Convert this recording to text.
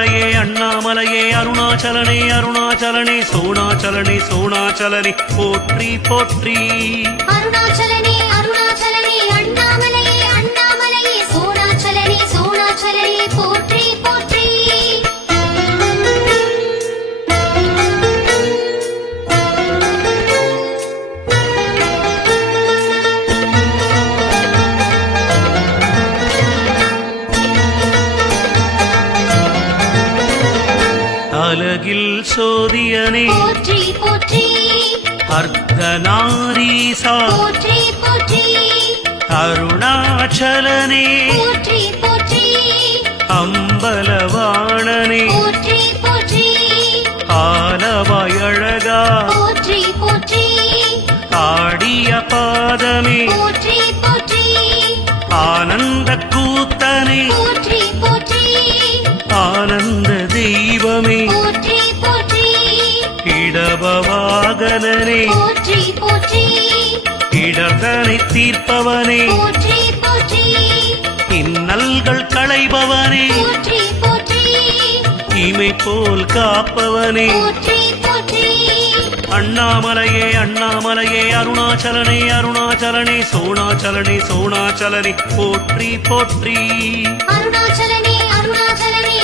அண்ணாமலையே அருணாச்சலனே அருணாச்சலனே சோணாச்சலனே சோணாச்சலனே போற்றி போற்றி. அருணாச்சலனே அருணாச்சலனே அண்ணாமலையே அண்ணாமலையே சோணாச்சலனே சோணாச்சலனே போற்றி போற்றி. அலகில் சோதியனே போற்றி போற்றி. அர்த்தநாரீசா போற்றி போற்றி. அருணாச்சலனே போற்றி போற்றி. அம்பலவாணனே போற்றி போற்றி. ஆலவாயழகா போற்றி போற்றி. ஆடிய பாதமே போற்றி போற்றி. ஆனந்த கூத்தனே போற்றி போற்றி. ஆனந்த தெய்வமே போற்றி போற்றி. இடபவாகனனே போற்றி போற்றி. இடர்தனை தீர்ப்பவனே போற்றி போற்றி. இன்னல்கள் களைபவனே போற்றி போற்றி. இமை போல் காப்பவனே போற்றி போற்றி. அண்ணாமலையே அண்ணாமலையே அருணாச்சலனே அருணாச்சலனே சோணாச்சலனே சோணாச்சலனே போற்றி போற்றி. அருணாச்சலனே அருணாச்சலனே